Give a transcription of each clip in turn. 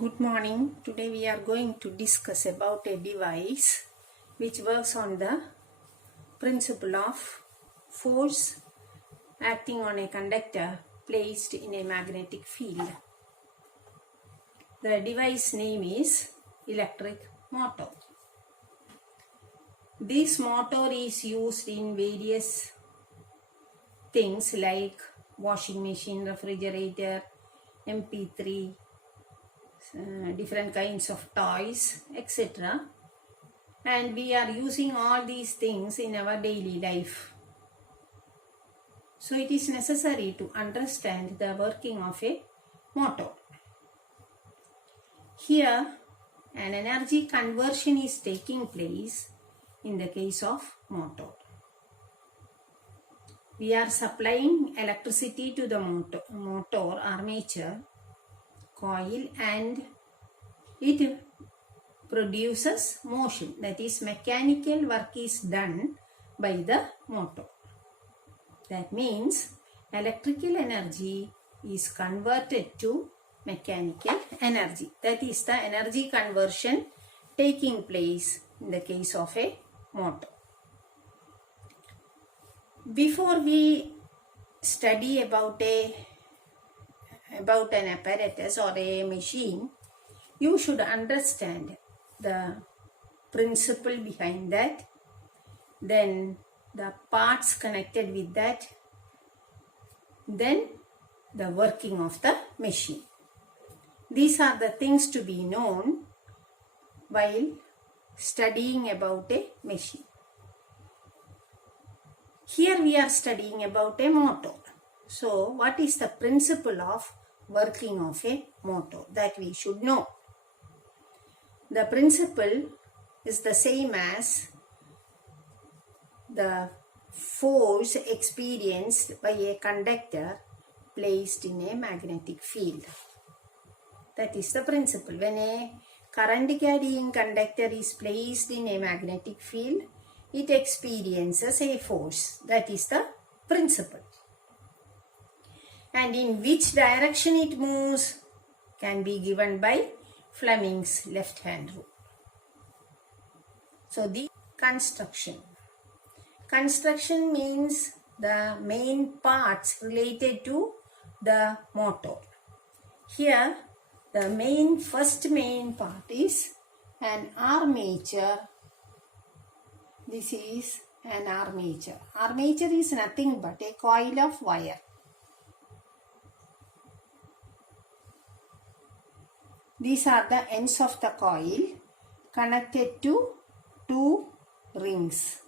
Good morning. Today we are going to discuss about a device which works on the principle of force acting on a conductor placed in a magnetic field. The device name is electric motor. This motor is used in various things like washing machine, refrigerator, MP3, different kinds of toys, etc. And we are using all these things in our daily life. So it is necessary to understand the working of a motor. Here, an energy conversion is taking place in the case of motor. We are supplying electricity to the motor armature coil and it produces motion, that is mechanical work is done by the motor. That means electrical energy is converted to mechanical energy. That is the energy conversion taking place in the case of a motor. Before we study about an apparatus or a machine, you should understand the principle behind that, then the parts connected with that, then the working of the machine. These are the things to be known while studying about a machine. Here we are studying about a motor. So what is the principle of working of a motor? That we should know. The principle is the same as the force experienced by a conductor placed in a magnetic field. That is the principle. When a current carrying conductor is placed in a magnetic field, it experiences a force. That is the principle. And in which direction it moves can be given by Fleming's left-hand rule. So the construction. Construction means the main parts related to the motor. Here the first main part is an armature. This is an armature. Armature is nothing but a coil of wire. These are the ends of the coil connected to two rings.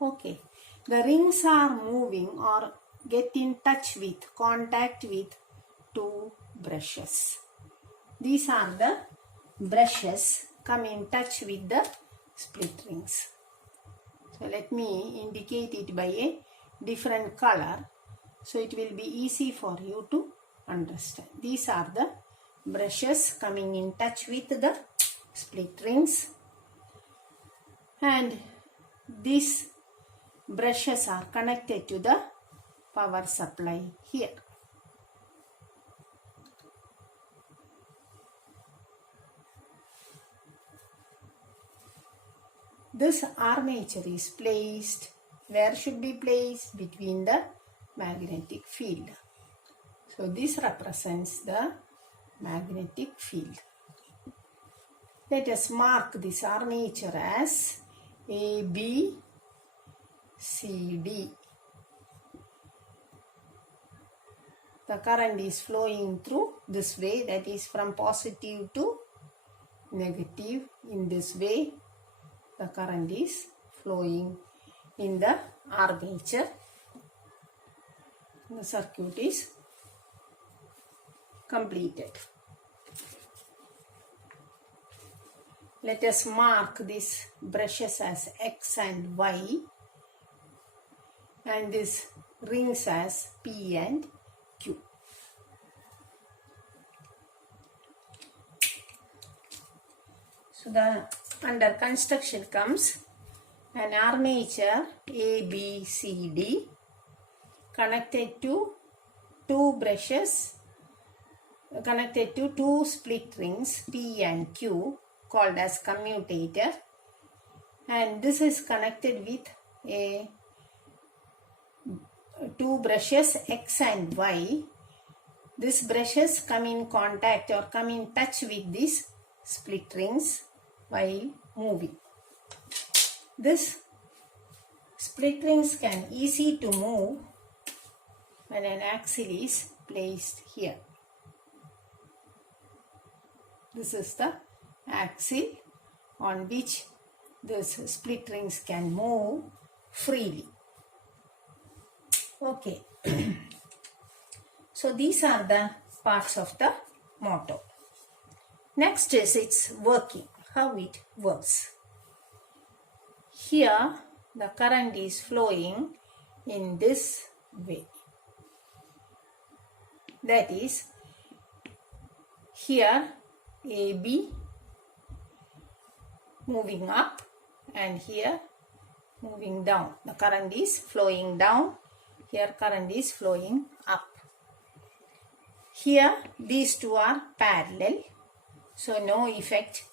Okay. The rings are moving or get in contact with two brushes. These are the brushes come in touch with the split rings. So let me indicate it by a different color so it will be easy for you to understand. These are the brushes coming in touch with the split rings, and these brushes are connected to the power supply here. This armature is placed, where should be placed? Between the magnetic field. So this represents the magnetic field. Let us mark this armature as A, B, C, D. The current is flowing through this way, that is from positive to negative. In this way, the current is flowing in the armature. The circuit is completed. Let us mark these brushes as X and Y and these rings as P and Q. So under construction comes an armature A, B, C, D connected to two brushes connected to two split rings P and Q called as commutator, and this is connected with two brushes X and Y. These brushes come in contact or come in touch with these split rings while moving. This split rings can easy to move when an axle is placed here. This is the axle on which these split rings can move freely. Okay. So these are the parts of the motor. Next is its working, how it works. Here the current is flowing in this way. That is, here AB moving up and here moving down. The current is flowing down, here current is flowing up. Here these two are parallel, so no effect.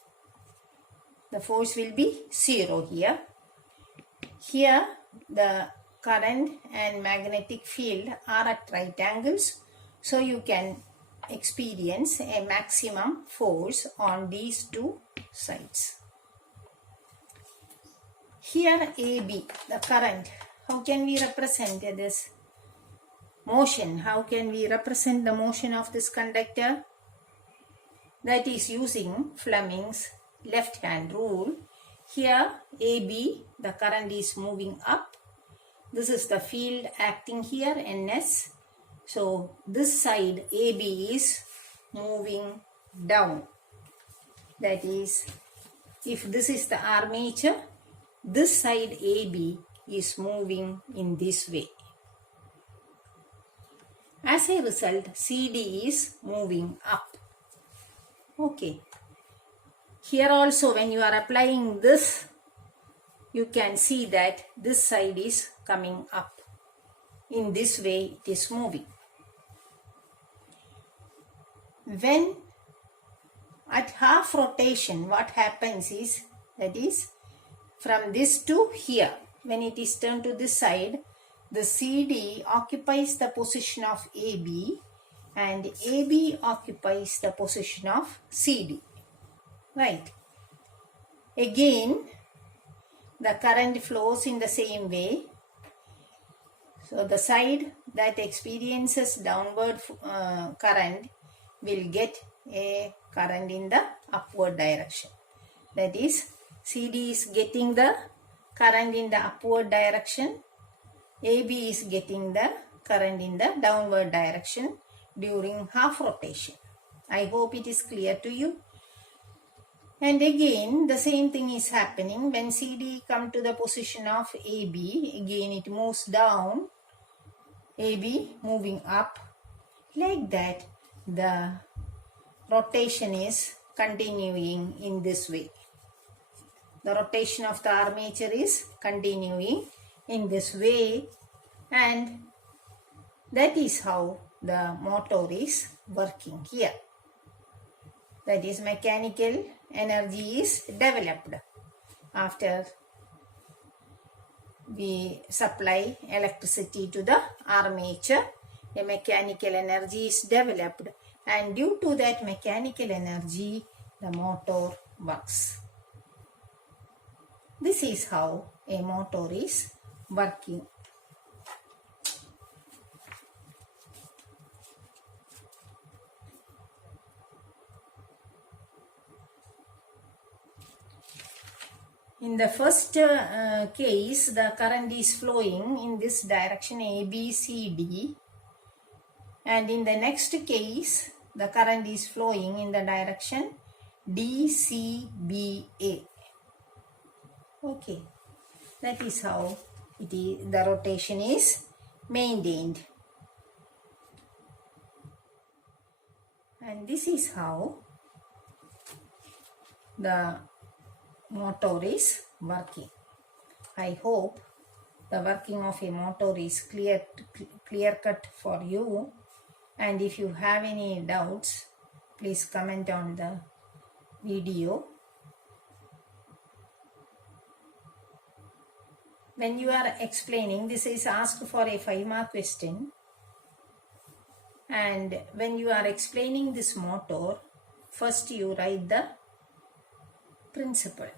The force will be 0 here. Here the current and magnetic field are at right angles, so you can experience a maximum force on these two sides. Here AB, the current, how can we represent this motion? How can we represent the motion of this conductor? That is using Fleming's left hand rule. Here AB, the current is moving up. This is the field acting here, NS. So this side AB is moving down. That is, if this is the armature, this side AB is moving in this way. As a result, CD is moving up. Okay. Here also, when you are applying this, you can see that this side is coming up. In this way, it is moving. When at half rotation, what happens is, that is, from this to here, when it is turned to this side, the CD occupies the position of AB and AB occupies the position of CD. Right. Again, the current flows in the same way. So the side that experiences downward current will get a current in the upward direction. That is, CD is getting the current in the upward direction. AB is getting the current in the downward direction during half rotation. I hope it is clear to you. And again, the same thing is happening when CD come to the position of AB. Again, it moves down, AB moving up. Like that, the rotation is continuing in this way. The rotation of the armature is continuing in this way, and that is how the motor is working here. That is, mechanical energy is developed after we supply electricity to the armature. A mechanical energy is developed, and due to that mechanical energy, the motor works. This is how a motor is working. In the first case, the current is flowing in this direction ABCD, and in the next case, the current is flowing in the direction DCBA. Okay, that is how the rotation is maintained. And this is how the motor is working. I hope the working of a motor is clear cut for you. And if you have any doubts, please comment on the video. When you are explaining, this is asked for a 5-mark question. And when you are explaining this motor, first you write the principle,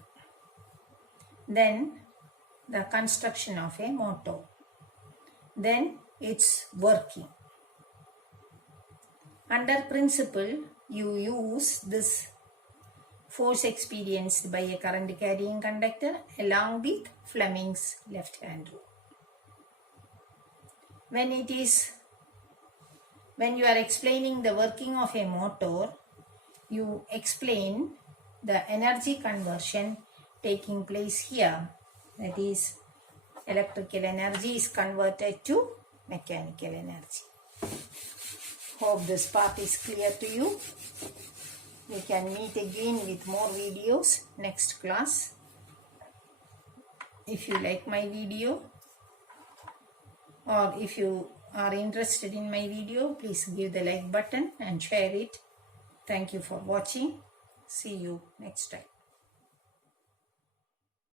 then the construction of a motor, then its working. Under principle, you use this force experienced by a current carrying conductor along with Fleming's left hand rule. When you are explaining the working of a motor, you explain the energy conversion taking place here. That is, electrical energy is converted to mechanical energy. Hope this part is clear to you. We can meet again with more videos next class. If you like my video or if you are interested in my video, please give the like button and share it. Thank you for watching. See you next time.